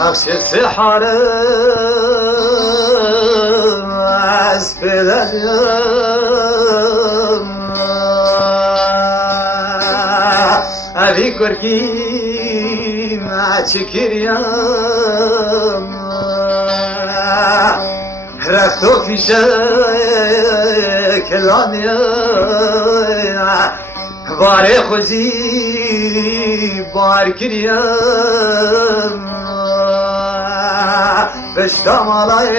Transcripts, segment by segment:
نفس سحر از پدرم ابی کرکی ما چکریم رفتو فیشه کلانیم باره خوزی بار کریم بشتا مالای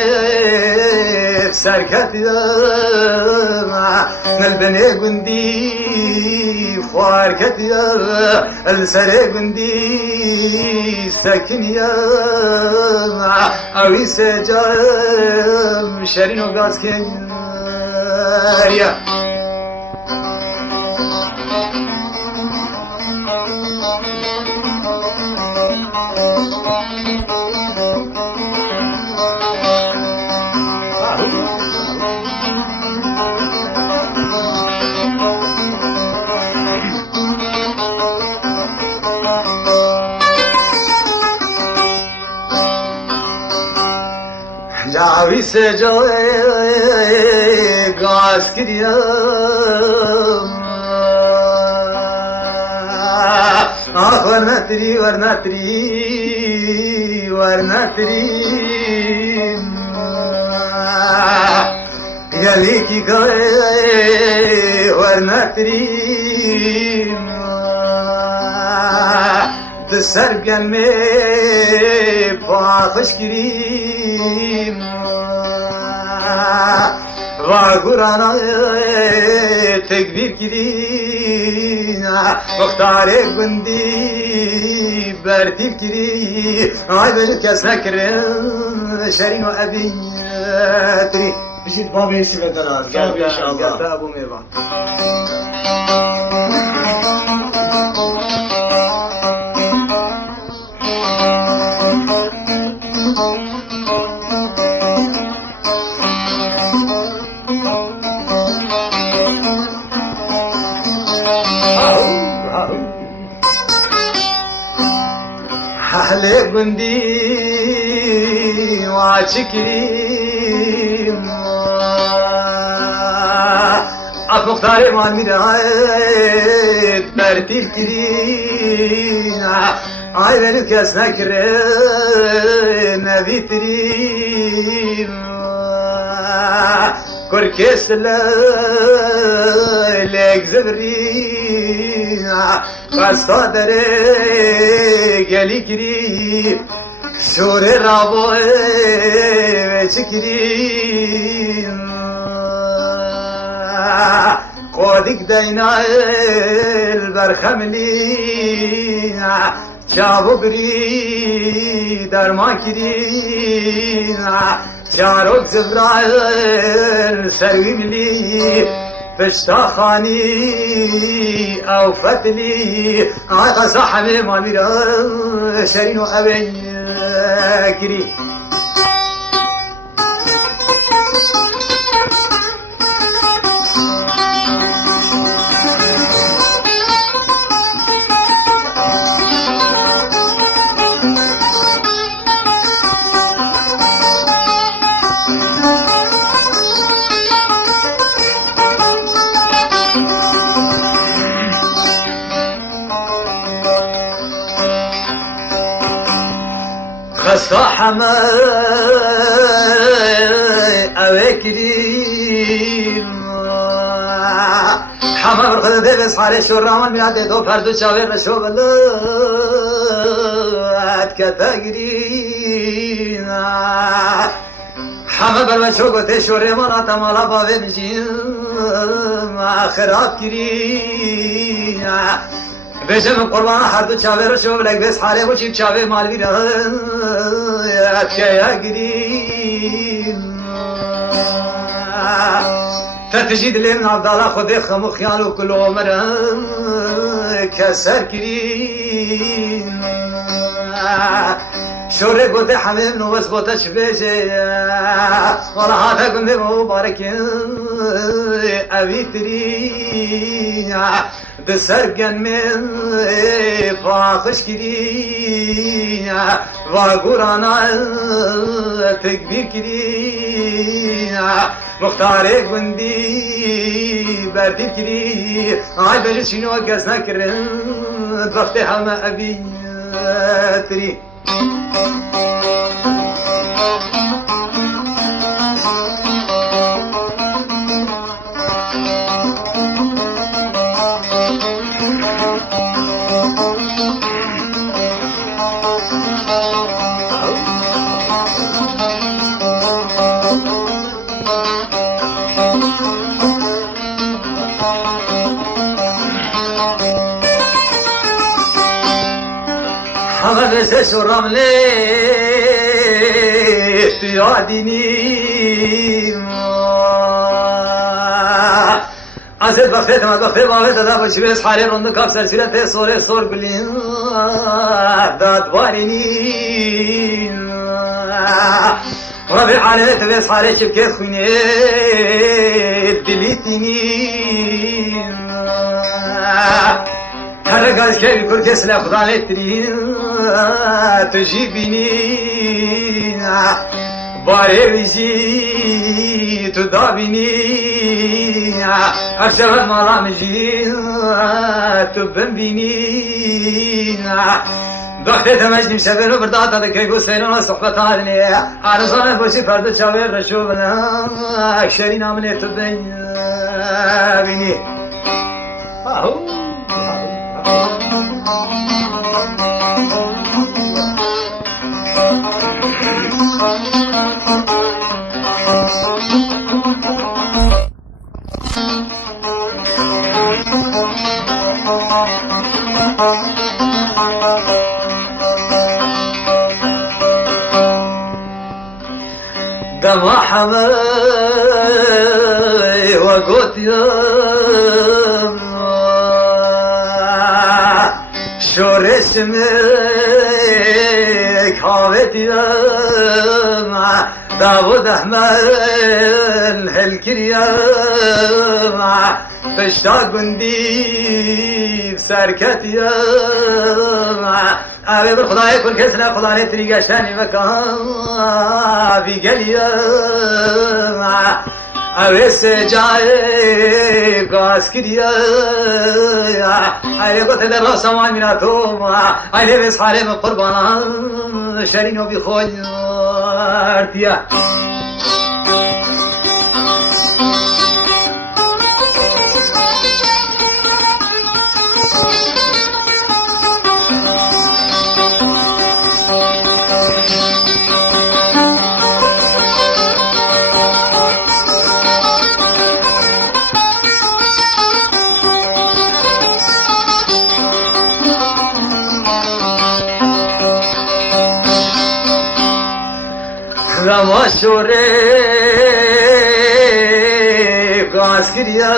سرکتیم البنه گندی فارکتیم السره گندی سکنیم اوی سجام شرین و گاز کنیم جاوی سے جائے گاس کریم آخ ورنتری گلی کی گئے ورنتری سرگن میں پاخش کریم واگرانا تکبیر کریم مختار گندی برتیب کریم آی بجد کس نکرم شرین و ابی تری بشید باب ایسی بدنار گرده ابو میروان اهل گندی واچکریم از مختار مان میرد ترتیب کریم آی بنو کس نکره نبی تریم کرکست لگ زبریم خستا داره گلی کری شور رابوه وچه کری قادک دینا البرخملی چابو بری درمان کری چاروک زبرائل سروی ملی فشتا خانی او فتلی آی قصا حمیم آمیرا شرین و ابی کری صاحما اوكريم حما برخد دبس حالي شو الرمان من عدي دو فردو شاوير شو بلاد كتاقرين حما برمشو قتي شو ريمان تمالا باوي مجين خراب كرين بشم قربان هر دو چاوه رو شو بلک بس حاله و چیب چاوه مالوی را اتکه گریم فتجید لیم عبدالله خود خمو خیال و کل عمرم کسر کریم شوره گوته همه نوبس گوته چبیجه والا حاتا گنده مبارکیم اوی تریم دسرگن من پاخش کری و گرانا تکبیر کری مختار گندی بردیر کری آی بجه چینو گز نکرن وقت همه ابی تری همه بسه شرم لیت یادینی ازت وقتی ما وقتی باید داده باشی بس حالی روند کاف سرسیلت سوره سور بلین دادوارینی ربی عالمت بس حالی چبکه خوینه دلیتینی هر گاز که بیکر که سلاف خدا لیترین تجیبینی باره ویزی تو دابینی ارشبت مالا مجی تو بمبینی وقتی تمجنیم شبه رو برداد داده که گوز فیلون صحبت آدنی عرضانه باشی پرده چاوه رشو بنا اکشری نامنه تو بینی دم حمي وقلت يا شو رسمك هاوت يا داود احمد هالكريم تشتاق بندي بسركت يا أبي بالخداي كل كسنا خداني طريقة شاني مكان في قليا أبي السجاي قاس كريا أبي قلت در سمان من توم أبي بصحاري من قربان شرينو بخول ارتيا مشوره قاس كريا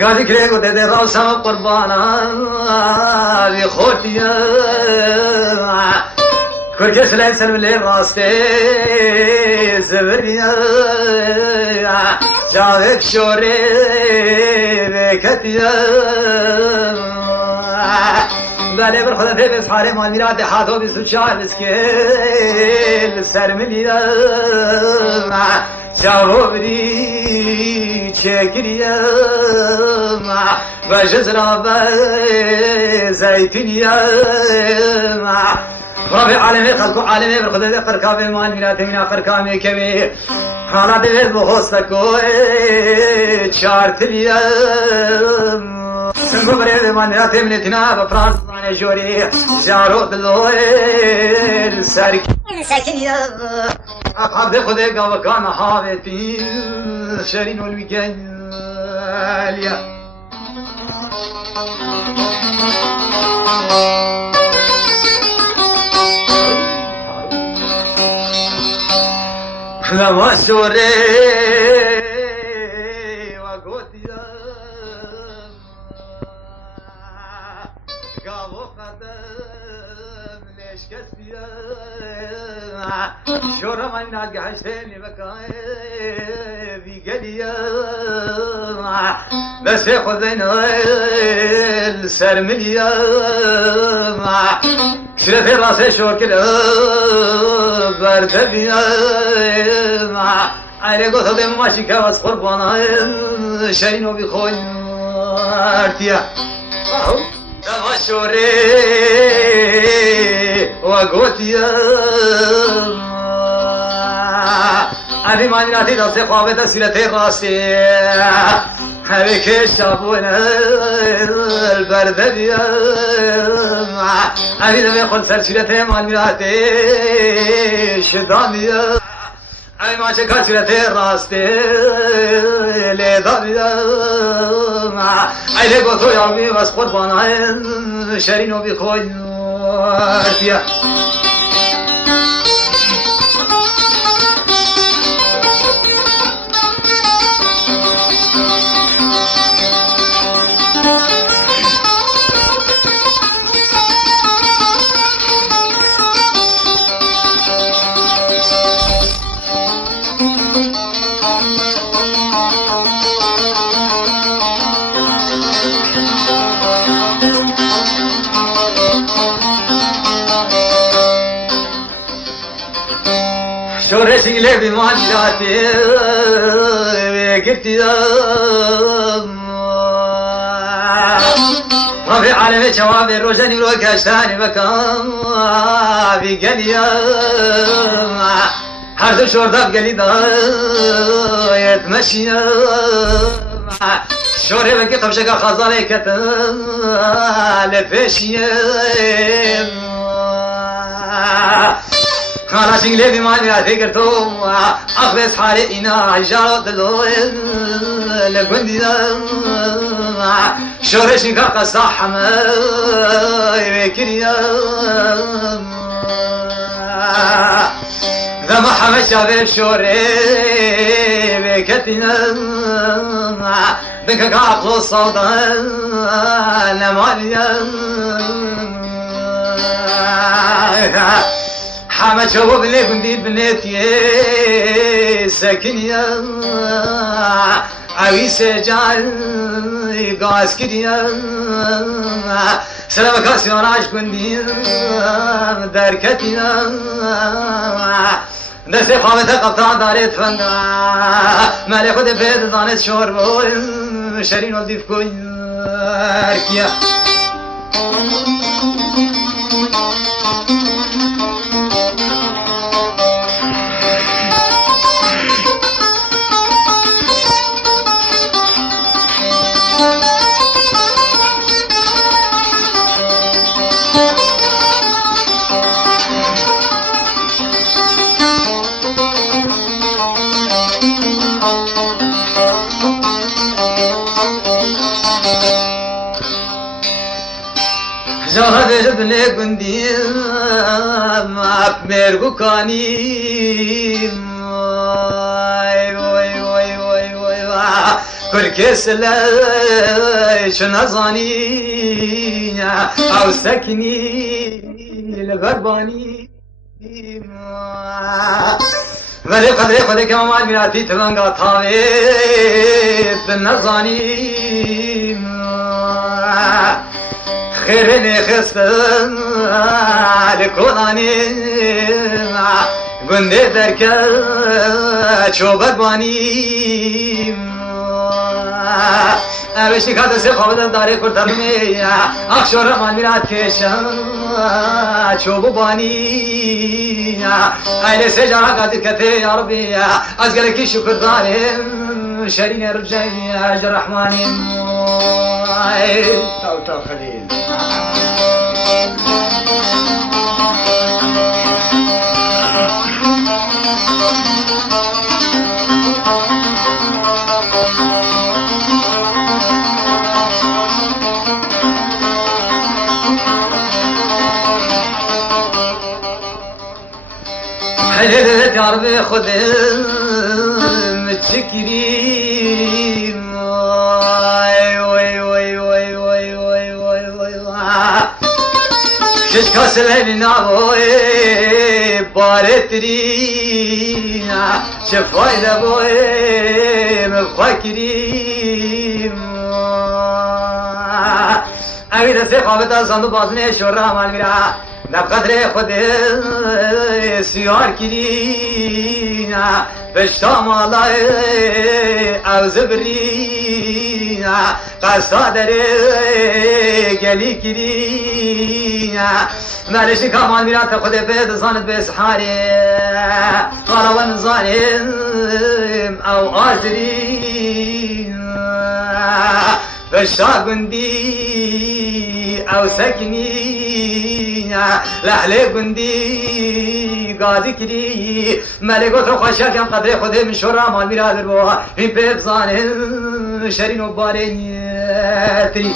قاعد كريم وده راسه قربانا بخوتيا كل كيس الانسان من اللي راسته زبريا جاك شوري بكتيا بله برخدا في بسحاري مال ميراد حاطو بسوشا مسكين سرمليا شاو بري چكريا وجزرا زيتونيا ربي عالمي خلقو عالمي برخدا في قركابي مال ميراد من قركامي كبير حالا دل بخوستكو چارتليا سنگو برای من رات من تنا با فرانس من جوری جارو دلوی سرکی یا عقب خود گاو کان حاوتی شرین الویگالیا لما سوره شورا من ناقة حسيني بكاي في قليا بس خذنا السرمليا شلت راسي شوكل بردبيا على قصد ماشي كواس قربانا شرينو بخوي ارتيا تمشوري وقوتيا هذه معناتي دست خوابت سیرت راستی همی که شابون البرده بیم همی دمی خود سر سیرت معناتی شدامیم همی ماشه که سیرت راستی لیدامیم ایلی گوتو یامی وز قربانای شرینو بی خوی ارتیا شورشی لبی ماجراتی قلت يا ما في عالم شواب الروشني وكشتاني مكان في قليا هرد شورده بقلي دا يتمشي شوري بكي طبشك خزالي كتال فيشي خانا شنگلی بیمانی را تکرتو اخبس حال اینا جارو دلو لگندی شورشی که قصا حمای بکریا ذم حمد شابه شوری بکتنا بکا عقل صودا نمالیا حمد شباب اللي كنتي بنيتي ساكنيا عويس جعل قاس كريا سلام كاسيون عاش كنتي داركتيا دسي قامت قطع دارت فنقا مالي خد بيت دانت شوربو شرين ودي في كل اركيا جهاد جبني كندي معك ميرغو كاني وي وي وي وي كل كيس لا شنزاني او سكني الغرباني ولی قدر خودی که مامان میراتی تلنگا تاوی بالنزانی خیرنی خستن لکولانی گنده درکر چوبت بانی اوشی که دسته خوابدم داره کرترمی اخشور من میرات کشم چوبو بانی ایلی سجارا قدر کتی یا ربی از گلکی شکر داریم شرین رجعی اجر رحمانی تا خلیل حليلة عربي خدم متشكرين واي واي واي واي واي واي واي واي چشکا سلیمی نبوی بارتری چه فایده بوی مفکریم امی دسته خوابت از زندو بازنه شور رحمان میره نبقدر خود سیار کری بشتام الله اوز بری قصدا داره گلی کری مالشی کامان میره تا خود بید زاند به سحاری وانا زانیم او آزری بشا گندی او سکنی لحله گندی گازی کری ملگوت رو خوشکم قدر خوده من شورا مال میرادر بو این پیب زانه شرین و بارین تری